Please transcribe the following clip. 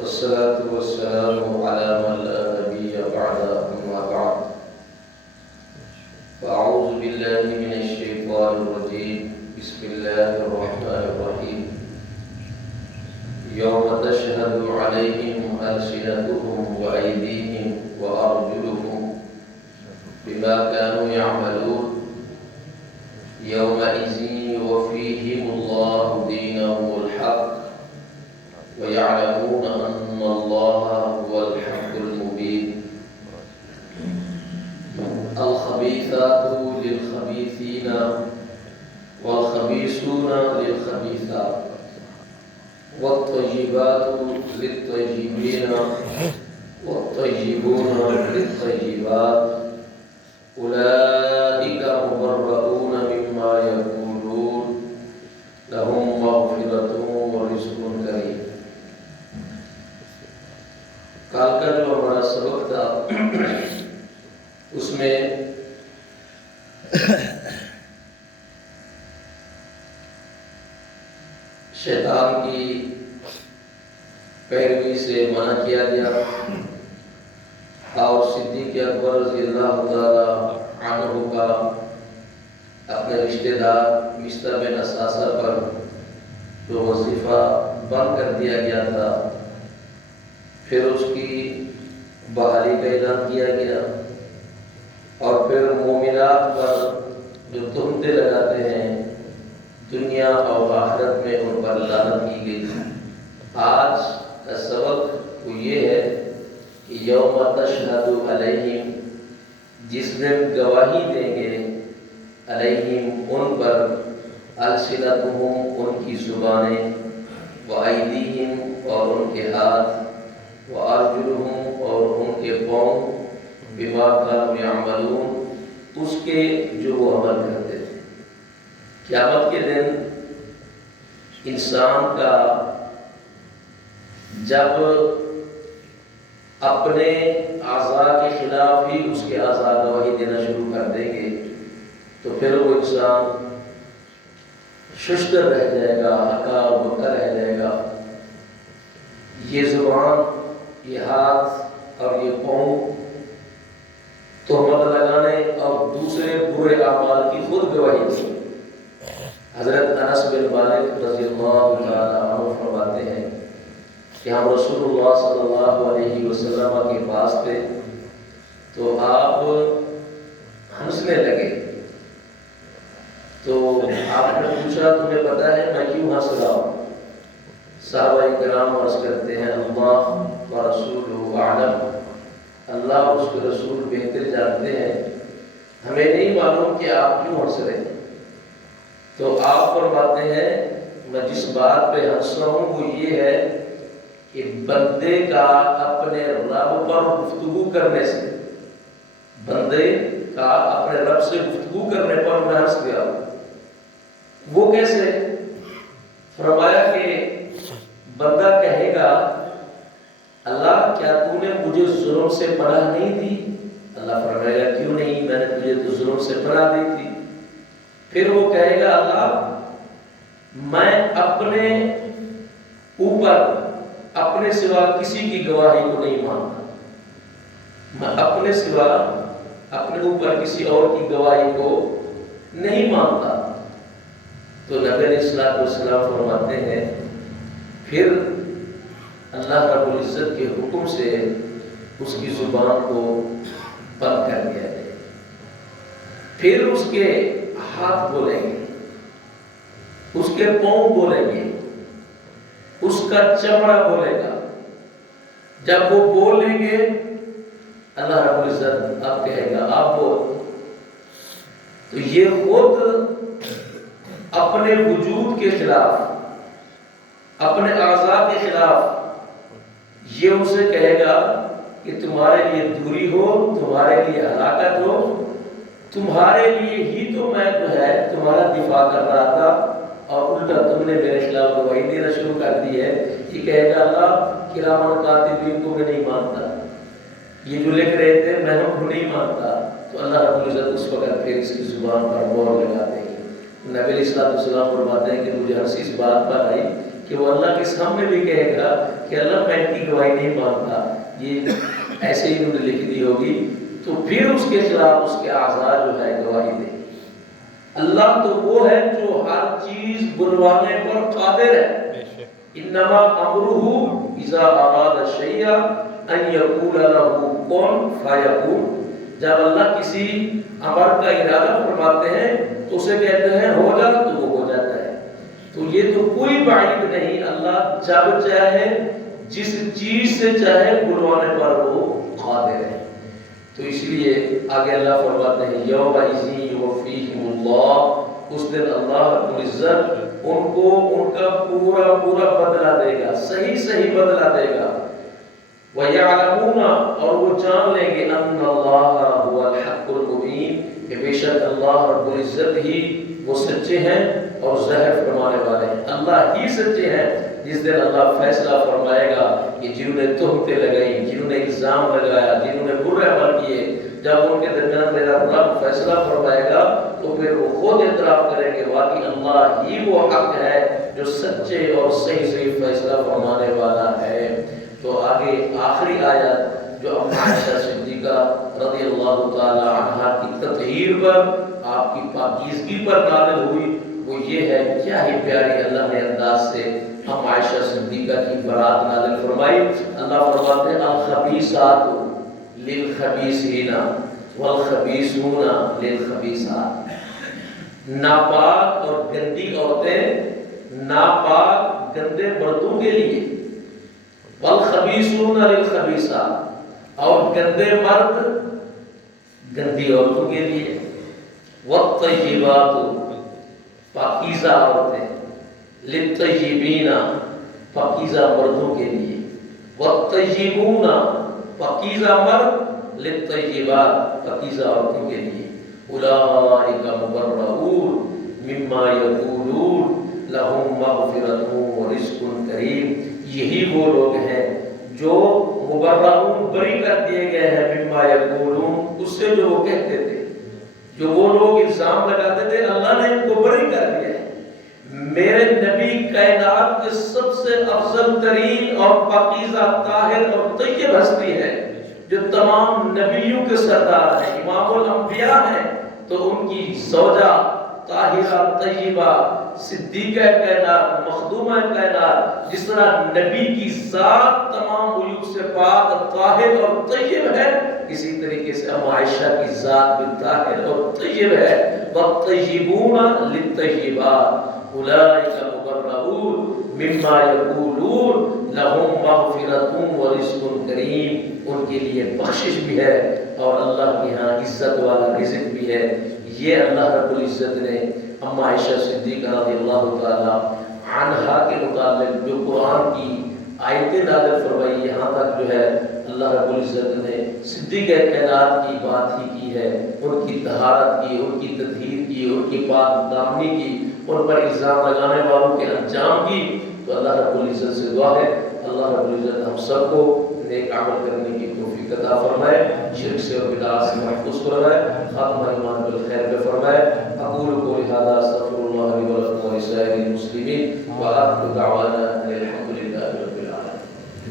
والصلاة والسلام على من لا نبي بعد أما بعد فأعوذ بالله من الشيطان الرجيم بسم الله الرحمن الرحيم يوم تشهد عليهم ألسنتهم وأيديهم وأرجلهم بما كانوا يعملون يومئذ يوفيهم الله دينهم الحق ويعلمون أن الله هو الحق المبين الخبيثات للخبيثين والخبيثون للخبيثات والطيبات للطيبين والطيبون للطيبات أولئك مبرؤون مما يقولون لهم مغفرة ورزق كريم. کل کا جو ہمارا سبق تھا اس میں شیطان کی پیروی سے منع کیا گیا اور صدیق اکبر رضی اللہ تعالی عنہ کا اپنے رشتہ دار مصطح بن اساسہ پر جو وظیفہ بند کر دیا گیا تھا، پھر اس کی بحالی کا اعلان کیا گیا اور پھر مومنات پر جو تہمتیں لگاتے ہیں دنیا اور آخرت میں ان پر لعنت کی گئی. آج کا سبق وہ یہ ہے کہ یوم تشہد علیہم، جس دن گواہی دیں گے علیہم ان پر، السنتہم ان کی زبانیں، وایدیہم اور ان کے ہاتھ، وارجلہم اور ان کے پاؤں، بما کانوا یعملون اس کے جو وہ عمل کرتے تھے. قیامت کے دن انسان کا جب اپنے اعضاء کے خلاف ہی اس کے اعضاء گواہی دینا شروع کر دیں گے تو پھر وہ انسان ششدر رہ جائے گا، ہکا بکا رہ جائے گا. یہ زبان، یہ ہاتھ اور یہ پاؤں تہمت لگانے اور دوسرے برے اعمال کی خود گواہی دی. حضرت انس بن مالک رضی اللہ تعالی عنہ فرماتے ہیں کہ ہم رسول اللہ صلی اللہ علیہ وسلم کے پاس تھے تو آپ ہنسنے لگے. تو آپ نے پوچھا تمہیں پتا ہے میں کیوں ہنس رہا ہوں؟ صحابہ کرام عرض کرتے ہیں اللہ و رسولہ اعلم، اللہ اور اس کے رسول بہتر جانتے ہیں، ہمیں نہیں معلوم کہ آپ کیوں ہنس رہے ہیں. تو آپ فرماتے ہیں میں جس بات پہ ہنس رہا ہوں وہ یہ ہے کہ بندے کا اپنے رب پر گفتگو کرنے سے، بندے کا اپنے رب سے گفتگو کرنے پر میں ہنس گیا. وہ کیسے؟ فرمایا کہ بندہ کہے گا اللہ کیا تو نے مجھے ظلم سے پناہ نہیں دی؟ اللہ فرمائے گا کیوں نہیں، میں نے تجھے تو ظلم سے پناہ دی تھی. پھر وہ کہے گا اللہ میں اپنے اوپر اپنے سوا کسی کی گواہی کو نہیں مانتا، میں اپنے سوا اپنے اوپر کسی اور کی گواہی کو نہیں مانتا. تو نبی علیہ الصلوۃ والسلام فرماتے ہیں پھر اللہ رب العزت کے حکم سے اس کی زبان کو بند کر دیا جائے. پھر اس کے ہاتھ بولیں گے، اس کے پاؤں بولیں گے، اس کا چمڑا بولے گا. جب وہ بولیں گے اللہ رب العزت اب کہے گا آپ بول. تو یہ خود اپنے وجود کے خلاف، اپنے اعضاء کے خلاف یہ اسے کہے گا کہ تمہارے لیے دوری ہو، تمہارے لیے ہلاکت ہو، تمہارے لیے ہی تو میں جو ہے تمہارا دفاع کر رہا تھا اور الٹا تم نے میرے خلاف گواہی دینا شروع کر دی ہے. یہ کہے گا اللہ کرامن کاتبین کو میں نہیں مانتا، یہ جو لکھ رہے تھے میں ان کو نہیں مانتا. تو اللہ رب العزت اس وقت پھر اس کی زبان پر مہر لگا دیں گے. نبی علیہ الصلوۃ والسلام فرماتے ہیں کہ مجھے ہنسی اس بات پر آئی کہ وہ اللہ کے سامنے بھی کہے گا کہ اللہ میں ان کی گواہی نہیں مانتا، یہ ایسے ہی انہوں نے لکھ دی ہوگی، تو پھر اس کے خلاف اس کے اعضاء جو ہے گواہی دیں۔ اللہ تو وہ ہے جو ہر چیز بلوانے پر قادر ہے۔ انما امرہ اذا اراد شیئا ان یقول له کن فیکون۔ جب اللہ کسی امر کا ارادہ فرماتے ہیں تو اسے کہتے ہیں ہو جا تو وہ ہو جاتا ہے۔ تو یہ تو کوئی بعید نہیں، اللہ جب چاہے جس چیز سے چاہے بلوانے پر وہ قادر ہے۔ تو اس لیے آگے اللہ فرماتے ہیں یومئذ یوفیہم اللہ، اس دن اللہ رب العزت ان کو ان کا پورا پورا بدلہ دے گا، صحیح صحیح بدلہ دے گا۔ وَيَعْلَمُونَ، اور وہ جان لیں گے أَنَّ اللَّهَ هُوَ الْحَقُّ الْمُبِينُ، کہ بے شک اللہ رب العزت ہی وہ سچے ہیں اور ظاہر فرمانے والے ہیں۔ اللہ ہی سچے ہیں۔ جس دن اللہ فیصلہ فرمائے گا کہ جنہوں نے تہمتیں لگائیں، جنہوں نے الزام لگایا، جنہوں نے برے عمل کیے، جب ان کے درمیان میرا رب فیصلہ فرمائے گا تو پھر وہ خود اعتراف کریں گے واقعی اللہ ہی وہ حق ہے جو سچے اور صحیح صحیح فیصلہ فرمانے والا ہے۔ تو آگے آخری آیت جو عائشہ صدیقہ رضی اللہ تعالی عنہا کی تطہیر پر، آپ کی پاکیزگی پر نازل ہوئی، وہ یہ ہے، کیا ہی پیاری اللہ نے انداز سے ہم عائشہ صدیقہ کی برات نازل فرمائی۔ اللہ فرماتے ہیں الخبیثات للخبیثین والخبیثون للخبیثات، ناپاک اور گندی عورتیں ناپاک گندے مردوں کے لیے، والخبیثون للخبیثات، اور گندے مرد گندی عورتوں کے لیے، والطیبات، پاکیزہ عورتیں، للطیبین، پاکیزہ مردوں کے لیے، والطیبون، پاکیزہ مرد، للطیبات، پاکیزہ عورتوں کے لیے، اولئک مبرؤون مما یقولون لہم مغفرۃ ورزق کریم۔ یہی وہ لوگ ہیں جو مبرؤون، بری کر دیے گئے ہیں، مما یقولون، اس سے جو وہ کہتے تھے، جو وہ لوگ الزام لگاتے تھے، اللہ نے ان کو بری کر دیا ہے۔ میرے نبی کائنات کے سب سے افضل ترین اور پاکیزہ طاہر اور طیب ہستی ہے، جو تمام نبیوں کے سردار ہیں، امام الانبیاء ہیں، تو ان کی زوجہ طاہرہ طیبہ صدیقہ کائنات مخدومہ کائنات، جس طرح نبی کی ذات تمام عیوب سے پاک طاہر اور طیب ہے، اسی طریقے سے ہم عائشہ کی ذات بھی طاہر اور طیب ہے۔ والطیبون للطیبات اولئک مبرؤون مما یقولون لہم مغفرۃ ورزق کریم، ان کے لیے بخشش بھی ہے اور اللہ کے ہاں عزت والا رزق بھی ہے۔ یہ اللہ رب العزت نے اما عائشہ صدیقہ رضی اللہ تعالی عنہا کے متعلق جو قرآن کی آیتیں نازل فرمائی، یہاں تک جو ہے اللہ رب العزت نے صدیقہ کائنات کی بات ہی کی ہے، ان کی طہارت کی، ان کی تطہیر کی، ان کی پاک دامنی کی، ان پر الزام لگانے والوں کے انجام کی۔ تو اللہ رب العزت سے دعا ہے اللہ رب العزت ہم سب کو نیک عمل کرنے کی توفیق عطا فرمائے، شرک سے اور بدعات سے محفوظ فرمائے، خاتمہ ایمان بالخیر پہ فرمائے۔ اقول قولی ھذا استغفر اللہ لی ولکم ولسائر المسلمین وآخر دعوانا